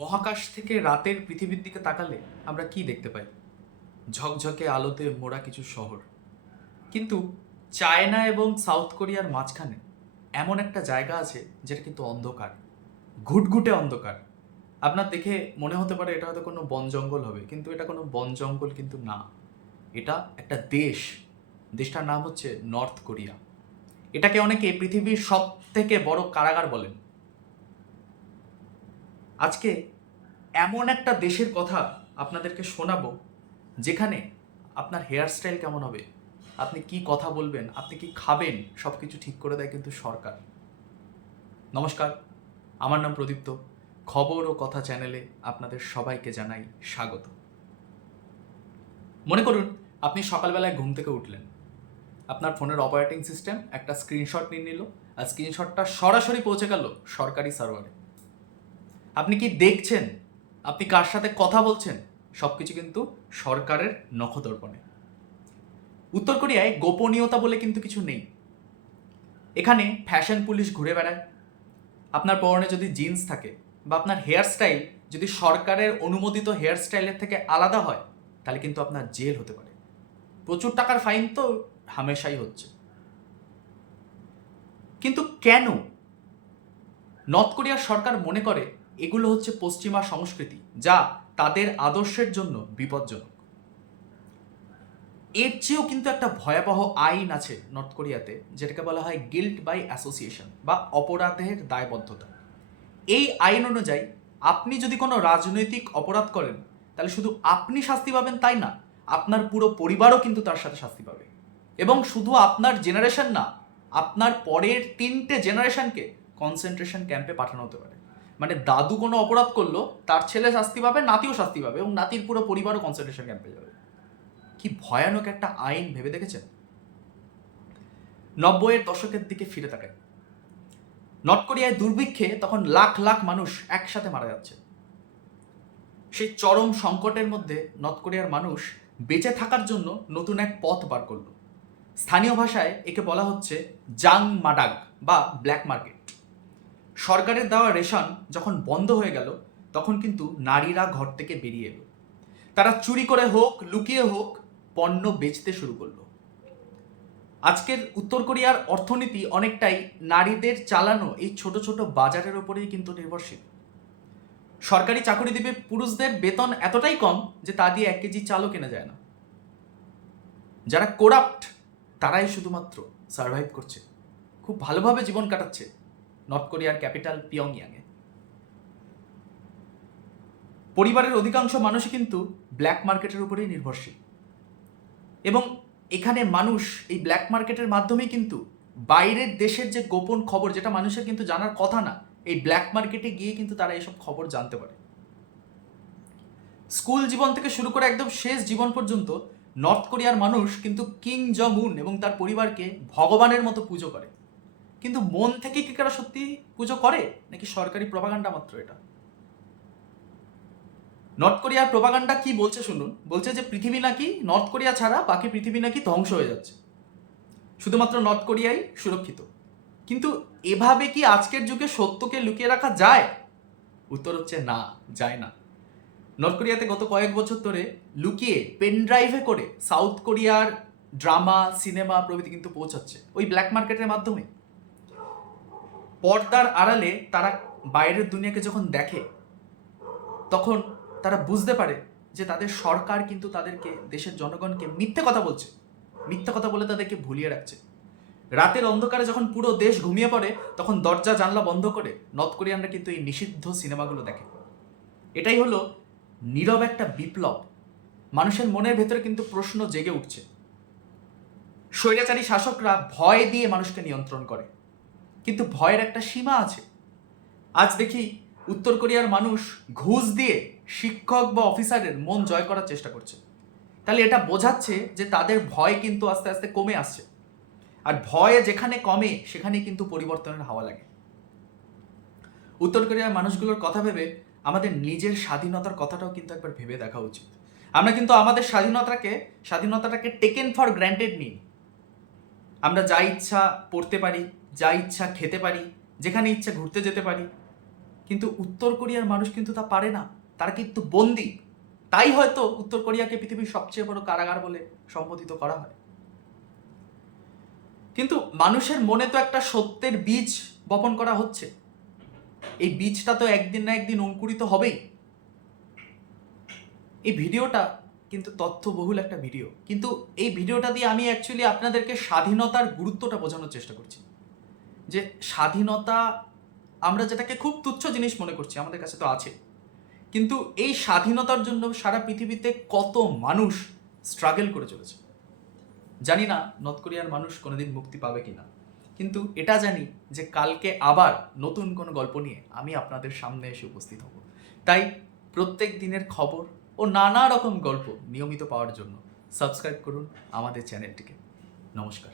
মহাকাশ থেকে রাতের পৃথিবীর দিকে তাকালে আমরা কি দেখতে পাই? ঝকঝকে আলোতে মোড়া কিছু শহর। কিন্তু চায়না এবং সাউথ কোরিয়ার মাঝখানে এমন একটা জায়গা আছে যেটা কিন্তু অন্ধকার, ঘুটঘুটে অন্ধকার। আপনার দেখে মনে হতে পারে এটা হয়তো কোনো বন জঙ্গল হবে, কিন্তু এটা কোনো বন জঙ্গল কিন্তু না। এটা একটা দেশ। দেশটার নাম হচ্ছে নর্থ কোরিয়া। এটাকে অনেকে পৃথিবীর সব থেকে বড় কারাগার বলেন। আজকে এমন একটা দেশের কথা আপনাদেরকে শোনাবো যেখানে আপনার হেয়ার স্টাইল কেমন হবে, আপনি কি কথা বলবেন, আপনি কি খাবেন, সব কিছু ঠিক করে দেয় কিন্তু সরকার। নমস্কার, আমার নাম প্রদীপ্ত। খবর ও কথা চ্যানেলে আপনাদের সবাইকে জানাই স্বাগত। মনে করুন আপনি সকালবেলায় ঘুম থেকে উঠলেন, আপনার ফোনের অপারেটিং সিস্টেম একটা স্ক্রিনশট নিয়ে নিল, আর স্ক্রিনশটটা সরাসরি পৌঁছে গেল সরকারি সার্ভারে। আপনি কি দেখছেন, আপনি কার সাথে কথা বলছেন, সবকিছু কিন্তু সরকারের নখদর্পণে। উত্তর কোরিয়ায় গোপনীয়তা বলে কিন্তু কিছু নেই। এখানে ফ্যাশন পুলিশ ঘুরে বেড়ায়। আপনার পরনে যদি জিন্স থাকে বা আপনার হেয়ার স্টাইল যদি সরকারের অনুমোদিত হেয়ার স্টাইলের থেকে আলাদা হয়, তাহলে কিন্তু আপনার জেল হতে পারে। প্রচুর টাকার ফাইন তো হামেশাই হচ্ছে। কিন্তু কেন নর্থ কোরিয়ার সরকার মনে করে এগুলো হচ্ছে পশ্চিমা সংস্কৃতি, যা তাদের আদর্শের জন্য বিপজ্জনক? এর চেয়েও কিন্তু একটা ভয়াবহ আইন আছে নর্থ কোরিয়াতে, যেটাকে বলা হয় গিল্ট বাই অ্যাসোসিয়েশন বা অপরাধের দায়বদ্ধতা। এই আইন অনুযায়ী আপনি যদি কোনো রাজনৈতিক অপরাধ করেন, তাহলে শুধু আপনি শাস্তি পাবেন তাই না, আপনার পুরো পরিবারও কিন্তু তার সাথে শাস্তি পাবে। এবং শুধু আপনার জেনারেশন না, আপনার পরের 3টে জেনারেশনকে কনসেন্ট্রেশন ক্যাম্পে পাঠানো হতে পারে। মানে দাদু কোনো অপরাধ করলো, তার ছেলে শাস্তি পাবে, নাতিও শাস্তি পাবে, এবং নাতির পুরো পরিবারও কনসেন্ট্রেশন ক্যাম্পে যাবে। কি ভয়ানক একটা আইন ভেবে দেখেছেন? 90-এর দশকের দিকে ফিরে তাকায়। নর্থ কোরিয়ায় দুর্ভিক্ষে তখন লাখ লাখ মানুষ একসাথে মারা যাচ্ছে। সেই চরম সংকটের মধ্যে নর্থ কোরিয়ার মানুষ বেঁচে থাকার জন্য নতুন এক পথ বার করলো। স্থানীয় ভাষায় একে বলা হচ্ছে জাং মাডাগ বা ব্ল্যাক মার্কেট। সরকারের দেওয়া রেশন যখন বন্ধ হয়ে গেল, তখন কিন্তু নারীরা ঘর থেকে বেরিয়ে এলো। তারা চুরি করে হোক, লুকিয়ে হোক, পণ্য বেচতে শুরু করলো। আজকের উত্তর কোরিয়ার অর্থনীতি অনেকটাই নারীদের চালানো এই ছোট ছোট বাজারের ওপরেই কিন্তু নির্ভরশীল। সরকারি চাকরি দিবে পুরুষদের বেতন এতটাই কম যে তা দিয়ে 1 কেজি চালও কেনা যায় না। যারা কোরাপ্ট তারাই শুধুমাত্র সার্ভাইভ করছে, খুব ভালোভাবে জীবন কাটাচ্ছে নর্থ কোরিয়ার ক্যাপিটাল পিয়ংইয়াংয়ে। পরিবারের অধিকাংশ মানুষই কিন্তু ব্ল্যাক মার্কেটের উপরেই নির্ভরশীল, এবং এখানে মানুষ এই ব্ল্যাক মার্কেটের মাধ্যমেই কিন্তু বাইরের দেশের যে গোপন খবর, যেটা মানুষের কিন্তু জানার কথা না, এই ব্ল্যাক মার্কেটে গিয়ে কিন্তু তারা এসব খবর জানতে পারে। স্কুল জীবন থেকে শুরু করে একদম শেষ জীবন পর্যন্ত নর্থ কোরিয়ার মানুষ কিন্তু কিং জং উন এবং তার পরিবারকে ভগবানের মতো পুজো করে। কিন্তু মন থেকে কি তারা সত্যি পুজো করে, নাকি সরকারি প্রপাগান্ডা মাত্র এটা? নর্থ কোরিয়ার প্রপাগান্ডা কি বলছে শুনুন। বলছে যে পৃথিবী নাকি নর্থ কোরিয়া ছাড়া বাকি পৃথিবী নাকি ধ্বংস হয়ে যাচ্ছে, শুধুমাত্র নর্থ কোরিয়াই সুরক্ষিত। কিন্তু এভাবে কি আজকের যুগে সত্যকে লুকিয়ে রাখা যায়? উত্তর হচ্ছে না, যায় না। নর্থ কোরিয়াতে গত কয়েক বছর ধরে লুকিয়ে পেন ড্রাইভে করে সাউথ কোরিয়ার ড্রামা, সিনেমা প্রভৃতি কিন্তু পৌঁছাচ্ছে ওই ব্ল্যাক মার্কেটের মাধ্যমে। পর্দার আড়ালে তারা বাইরের দুনিয়াকে যখন দেখে, তখন তারা বুঝতে পারে যে তাদের সরকার কিন্তু তাদেরকে, দেশের জনগণকে মিথ্যে কথা বলছে, মিথ্যে কথা বলে তাদেরকে ভুলিয়ে রাখছে। রাতের অন্ধকারে যখন পুরো দেশ ঘুমিয়ে পড়ে, তখন দরজা জানলা বন্ধ করে নর্থ কোরিয়ানরা কিন্তু এই নিষিদ্ধ সিনেমাগুলো দেখে। এটাই হলো নীরব একটা বিপ্লব। মানুষের মনের ভেতরে কিন্তু প্রশ্ন জেগে উঠছে। স্বৈরাচারী শাসকরা ভয় দিয়ে মানুষকে নিয়ন্ত্রণ করে, কিন্তু ভয়ের একটা সীমা আছে। আজ দেখি উত্তর কোরিয়ার মানুষ ঘুষ দিয়ে শিক্ষক বা অফিসারের মন জয় করার চেষ্টা করছে। তাহলে এটা বোঝাচ্ছে যে তাদের ভয় কিন্তু আস্তে আস্তে কমে আসছে। আর ভয় যেখানে কমে, সেখানে কিন্তু পরিবর্তনের হাওয়া লাগে। উত্তর কোরিয়ার মানুষগুলোর কথা ভেবে আমাদের নিজের স্বাধীনতার কথাটাও কিন্তু একবার ভেবে দেখা উচিত। আমরা কিন্তু আমাদের স্বাধীনতাটাকে টেকেন ফর গ্র্যান্টেড নিই। আমরা যা ইচ্ছা পড়তে পারি, যা ইচ্ছা খেতে পারি, যেখানে ইচ্ছা ঘুরতে যেতে পারি, কিন্তু উত্তর কোরিয়ার মানুষ কিন্তু তা পারে না, তারা কিন্তু বন্দি। তাই হয়তো উত্তর কোরিয়াকে পৃথিবীর সবচেয়ে বড় কারাগার বলে সম্বোধিত করা হয়। কিন্তু মানুষের মনে তো একটা সত্যের বীজ বপন করা হচ্ছে, এই বীজটা তো একদিন না একদিন অঙ্কুরিত হবেই। এই ভিডিওটা কিন্তু তথ্যবহুল একটা ভিডিও, কিন্তু এই ভিডিওটা দিয়ে আমি অ্যাকচুয়ালি আপনাদেরকে স্বাধীনতার গুরুত্বটা বোঝানোর চেষ্টা করছি। যে স্বাধীনতা আমরা যেটাকে খুব তুচ্ছ জিনিস মনে করছি, আমাদের কাছে তো আছে, কিন্তু এই স্বাধীনতার জন্য সারা পৃথিবীতে কত মানুষ স্ট্রাগল করে চলেছে। জানি না নর্থ কোরিয়ার মানুষ কোনোদিন মুক্তি পাবে কিনা, কিন্তু এটা জানি যে কালকে আবার নতুন কোনো গল্প নিয়ে আমি আপনাদের সামনে এসে উপস্থিত হব। তাই প্রত্যেক দিনের খবর ও নানা রকম গল্প নিয়মিত পাওয়ার জন্য সাবস্ক্রাইব করুন আমাদের চ্যানেলটিকে। নমস্কার।